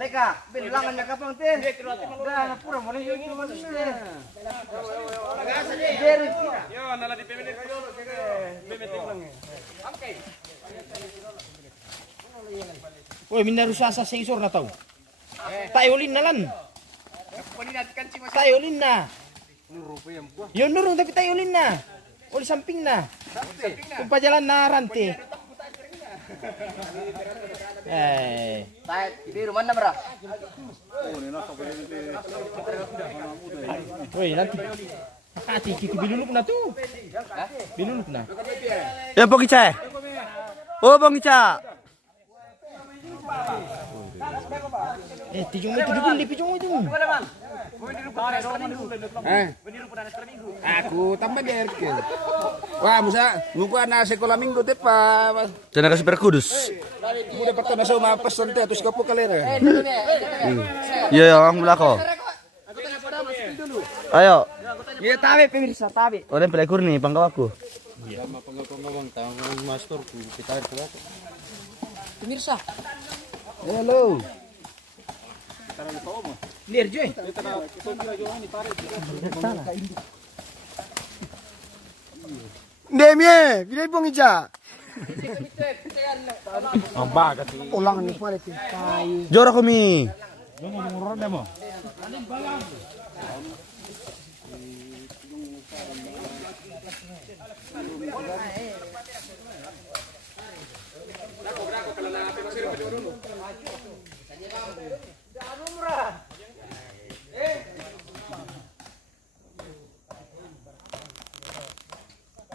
Leka, bilangannya kapang teh. Dah pura mau nih ini mana sih? Dari yo nala di pemene kayo pemene ulang. Oke. Woi, minna rusasa sa isor na tao. Tayolin na lan. Tayolin na. Yun nurong tapi tayolin na. Uli samping na. Kung pajalan na rante. Eh. Tay, di rumah mana bra? Woi, nanti. Hati kiki biluluk na tu. Biluluk na. Ya Bang Ica. Oh Bang Ica. Tijung itu dipun di pijung itu. Aku tambah DRK. Wah, musa nguku anak sekolah minggu teh pa. Jangan kasih perkudus. Muda patut nasa uma pesan teh atus kapu kalera. Iya ya, orang belakang. Ayo. Ya tabe pemirsa, tabe. Orang pelekor nih, pangkau aku. Pemirsa. Halo. Lir joy. Demie, pilih Bang Ica. Ulang nih kuali sih. Jorok kami.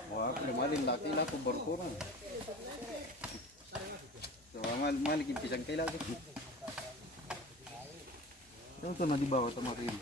Wah, kemarin laki lah aku baru kurang. Soalnya malikin pisang kaila gitu. Yang tuh di bawah kemarin.